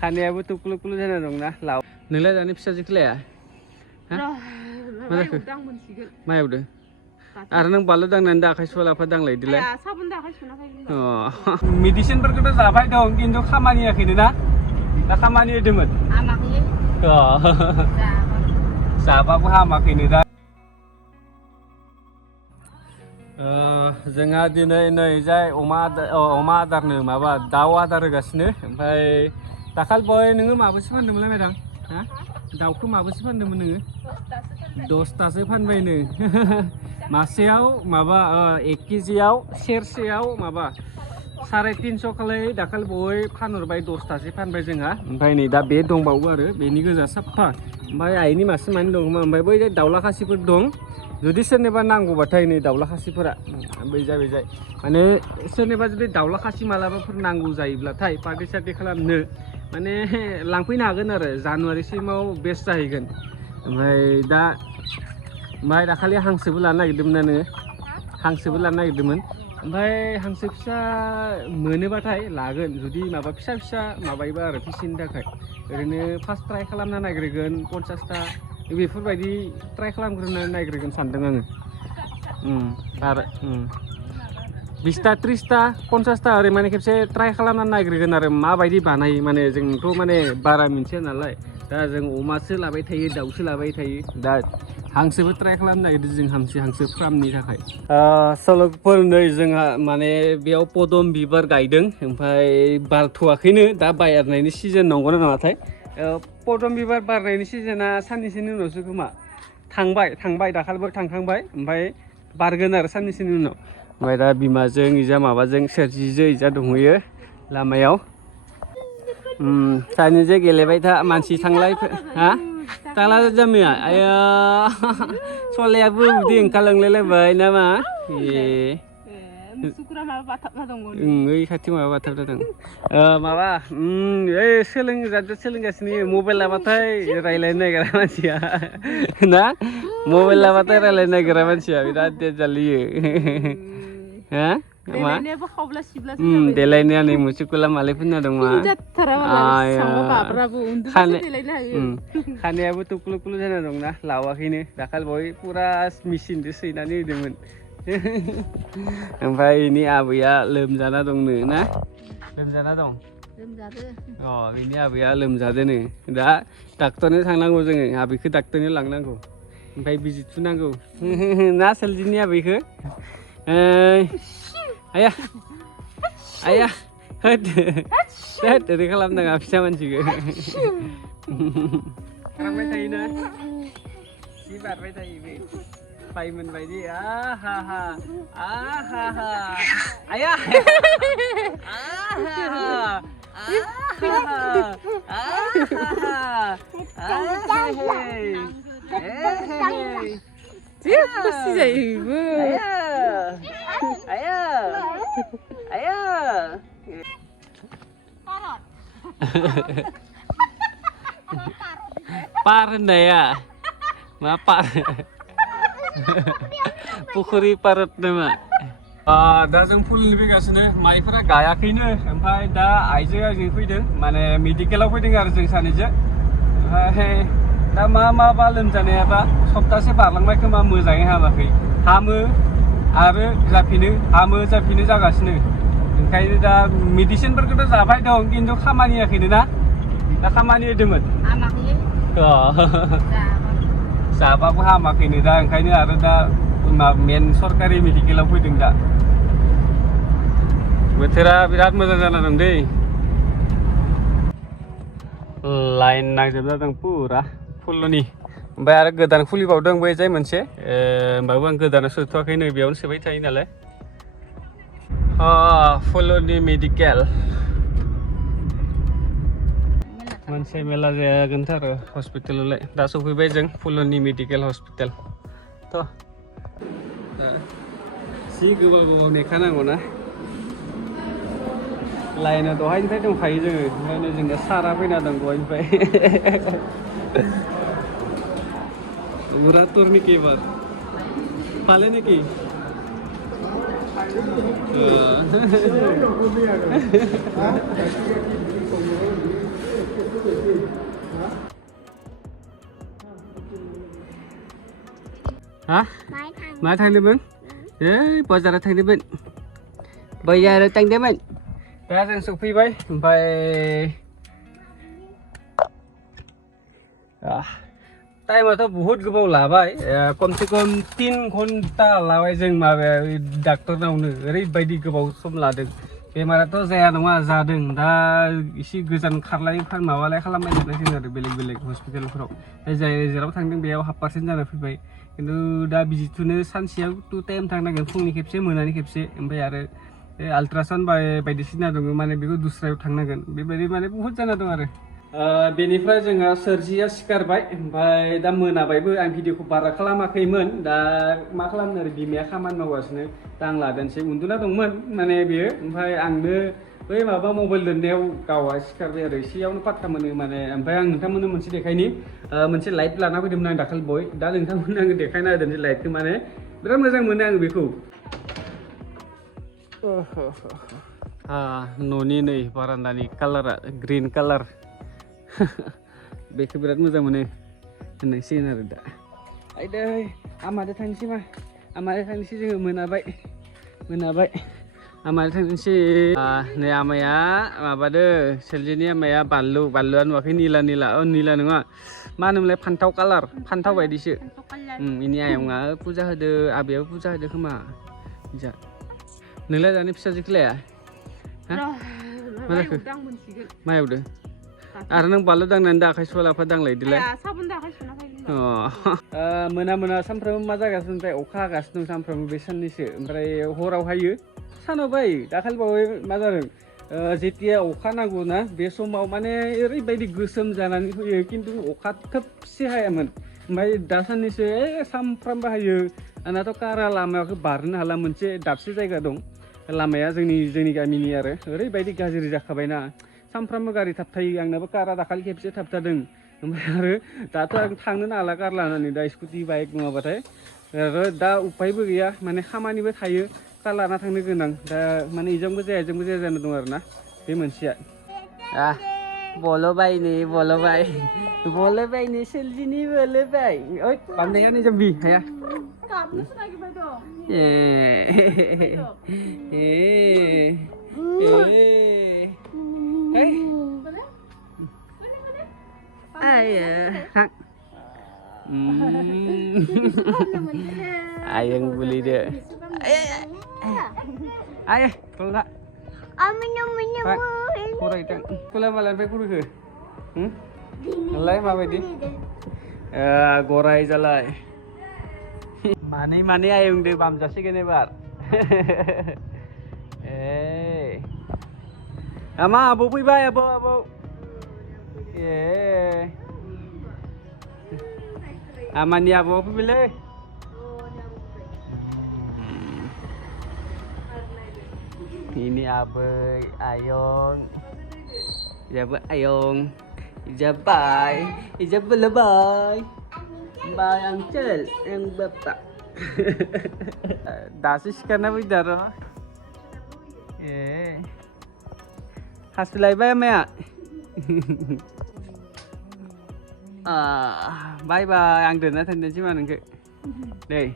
खानायाबो तुक्लु तुक्लु जाना दंना लाव नोंलाय दानि फिसाजोखौलाय मा जाखो मा एवदो आरो नों बानलु दांनानै दा आखाइ सुवालाफा दांलायदोलाय मेडिसिनफोरखौथ' जाबाय दं खिन्थु खामानि होयाखैनो ना दा खामानि होदोंमोन जाबाबो हामाखैनो दा जोंहा दिनै नै जाय अमा आदारनो माबा दाउ आदार होगासिनो ओमफ्राय दाखालि बय नोङो माबोसे फानदोंमोनलाय मेदाम हा दाउखौ माबोसे फानदोंमोन नोङो 10तासो फानबायनो मासेयाव माबा 1 केजियाव सेरसेयाव माबा 350 खालाय दाखालि बय फानहरबाय 10तासो फानबाय जोंहा ओमफ्राय नै दा बे दंबावो आरो बेनि गोजा साफा ओमफ्राय आइनि मासे मानि दं ओमफ्राय बै दाउला खासिफोर दं जुदि सोरनिबा नांगौबाथाय नै दाउला खासिफोरा बै जाय माने सोरनिबा जुदि दाउला खासि मालाबाफोर नांगौ जायोब्लाथाय पार्टि सार्टि खालामनो माने लांफैनो हागोन आरो जानुवारिसिमाव बेस्ट जाहैगोन ओमफ्राय दाखालि हांसोबो लानो नागिरदोंमोन ना नोङो हांसोबो लानो नागिरदोंमोन ओमफ्राय हांसो फिसा मोनोबाथाय लागोन जुदि माबा फिसा माबायोबा आरो फिसिनो थाखाय ओरैनो फार्स्ट ट्राइ खालामना नागिरगोन 50ता बेफोरबायदि ट्राइ खालामग्रोनो नागिरगोन सानदों आङो आरो 20ता 30ता 50ता ओरै माने खेबसे ट्राइ खालामना नागिरगोन आरो माबायदि बानायो माने जोंथ' माने बारा मिथिया नालाय दा जों अमासो लाबाय थायो दाउसो लाबाय थायो दा हांसोबो ट्राइ खालामनो नागिरदों जों हांसो फार्मनि थाखाय सल'फोर नै जोंहा माने बेयाव पदम बिबार गायदों ओमफ्राय बारथ'वाखैनो दा बारनायनि सिजन नंगौना नङाथाय पदम बिबार बारनायनि सिजोना साननैसोनि उनावसो खोमा थांबाय दाखालिबो थांखांबाय ओमफ्राय बारगोन आरो साननैसोनि उनाव ओमफ्राय दा बिमाजों इजा माबाजों सोरजिजों इजा दंहैयो लामायाव सानैजों गेलेबाय था मानसि थांलाय हा ताला जामिया आया सलायाबो उदै ओंखारलांलायलायबाय नामा ओइ खाथियाव माबा बाथाबना दं माबा सोलोंगासिनो मबाइल लाबाथाय रायज्लायनो नागिरा मानसिया ना मबाइल लाबाथाय रायज्लायनो नागिरा मानसिया बिराद देजालियो हा मा देलायनाया नै मुसुकुला मालाय फुनना दं मा खानायाबो तुक्लु तुक्लु जाना दंना लावाखैनो दाखालि बय फुरा मेचिनजों सैनानै होदोंमोन ओमफ्राय बेनि आबैया लोमजाना दंनो ना लोमजाना दं बेनि आबैया लोमजादोंनो दा डाक्टरनो थांनांगौ जोङो आबैखौ डाक्टरनो लांनांगौ ओमफ्राय बिजि थुनांगौ ना सोलजिनि आबैखौ आया होद ओरै खालामनाङा फिसा मानसिखौ खालामबाय थायोना जि बारबाय थायो बे बायमोन बायदि आया खुसि जायो पार होननाया मा पार पुखुरि पारत नामा दा जों फुलनि फैगासिनो माइफोरा गायाखैनो ओमफ्राय दा आइजों फैदों माने मेडिकेलाव फैदों आरो जों सानैजों ओमफ्राय दा माबा लोमजानायाबा सप्तासे बारलांबाय खोमा मोजाङै हामाखै हामो आरो जाफिनो जागासिनो ओंखायनो दा मेडिसिनफोरखौथ' जाबाय दं खिन्थु खामानि होयाखैनो ना दा खामानि होदोंमोन जाबाबो हामाखैनो दा ओंखायनो आरो दा मेन सरकारि मेडिकेलाव फैदों दा बोथोरा बिराद मोजां जाना दं दै लाइन नांजोबना दं पुरा फुलनि ओमफ्राय आरो गोदान खुलिबावदों बै जाय मोनसे होमबाबो आं गोदाना सोथ'वाखै नै बेयावनो सोबाय थायो नालाय फुलनि मेडिकेल मोनसे मेला जागोनथ' आरो हस्पिटालावलाय दा सफैबाय जों फुलनि मेडिकेल हस्पिटाल थ' जि गोबाव नेखानांगौ ना लाइना दहायनिफ्राय दंखायो जोङो ओंखायनो जोंना सारा फैना दं दहायनिफ्राय बुरा तुरनि की बार पाले ने की Hả? Mai thằng đi bên. Đấy, bây giờ thằng đi bên. Bây giờ thằng đi bên. Bây giờ Sophie bay, bay. Time mà बहुत गोबाव लाबाय कमसे कम 3 घन्टा लाबाय जों माबाया डाक्टरनावनो ओरैबायदि गोबाव सम लादों बेमाराथ' जाया नङा जादों दा एसे गोजान खारलाय माबालाय खालामबाय जों आरो बेलेग बेलेग हस्पिटालफोराव जाय जेराव थांदों बेयाव 100% जाना फैबाय खिन्थु दा बिजि थुनो सानसेयाव 2 टाइम थांनांगोन फुंनि खेबसे मोनानि खेबसे ओमफ्राय आरो आल्ट्रासाउन्ड बायदिसिना दङ माने बेखौ दुसरायाव थांनांगोन बेबायदि माने बहुत जाना दं आरो बेनिफ्राय जोंहा सोरजिया सिखारबाय ओमफ्राय दा मोनाबायबो आं भिडिअखौ बारा खालामाखैमोन दा मा खालामनो आरो बिमाया खामानि मावगासिनो दा आं लादोंसै उन्दुना दंमोन माने बेयो ओमफ्राय आंनो बै माबा मबाइल दोननायाव गावहा सिखारबाय आरो एसेयावनो पात्ता मोनो माने ओमफ्राय आं नोंथांमोननो मोनसे देखायनि मोनसे लाइट लाना फैदोंमोन आं दाखालि बय दा नोंथांमोननो आङो देखायना होदों लाइटखौ माने बिराद मोजां मोनो आं बेखौ न'नि नै बारान्दानि कालारा ग्रिन कालार बेखौ बिराद मोजां मोनो होननांसिगोन आरो दा आइदै आमादो थांनोसै मा आमादो थांनोसै जोङो मोनाबाय आमादो थांनोसै नै आमाया माबादो सोरजिनि आमाया बानलुआ नुवाखै निला निला नङा मा होनोमोनलाय फान्थाव कालार फान्थाव बायदिसो इनि आयंआ फुजा होदो आबैयाबो फुजा होदो खोमा जा नोंलाय दानि फिसाजोखौ लाया मा जाखो मा एवदो आरो नों बानलु दांनानै दा आखाइ सुवालाफा दांलायदोलाय मोना सानफ्रामबो मा जागासिनो ओमफ्राय अखा हागासिनो दं सानफ्रामबो बे साननैसो ओमफ्राय हराव हायो सानाव बायो दाखालि बावै मा जादों जेतिया अखा नांगौ ना बे समाव माने ओरैबायदि गोसोम जानानै फैयो खिन्थु अखा थोबसे हायामोन ओमफ्राय दा साननैसो सानफ्रामबो हायो आंनाथ' कारा लामाखौ बारनो हाला मोनसे दाबसे जायगा दं लामाया जोंनि गामिनि आरो ओरैबायदि गाज्रि जाखाबायना सानफ्रामबो गारि थाबथायो आंनाबो कारा दाखालि खेबसे थाबथादों ओमफ्राय आरो दाथ' आं थांनोनो हाला कार लानानै दा स्कुटि बाइक नङाबाथाय आरो दा उपायबो गैया माने खामानिबो थायो कार लाना थांनो गोनां दा माने इजोंबो जाया जाना दं आरो ना बे मोनसेया बोलोबाय सोरजिनि बोलोबाय ओइ बान्दाया नै जम्बि हाया Ayang beli dia. Ayah, kalau tak. Kurang itu. Kula malam pe kuru ke? Lai ma be di. Gorai jalai. Mani ayang de bam jasi kene bar. Ama abu pui bai abu. Aman ya abu pui bile. Ini abai ayong. Ijabai lebay. Bay angcel yang bapak. Dasis karena bidaro. Hasilai bay maya. Bye bye ang đừng nói thân đến chứ mà đừng kệ đây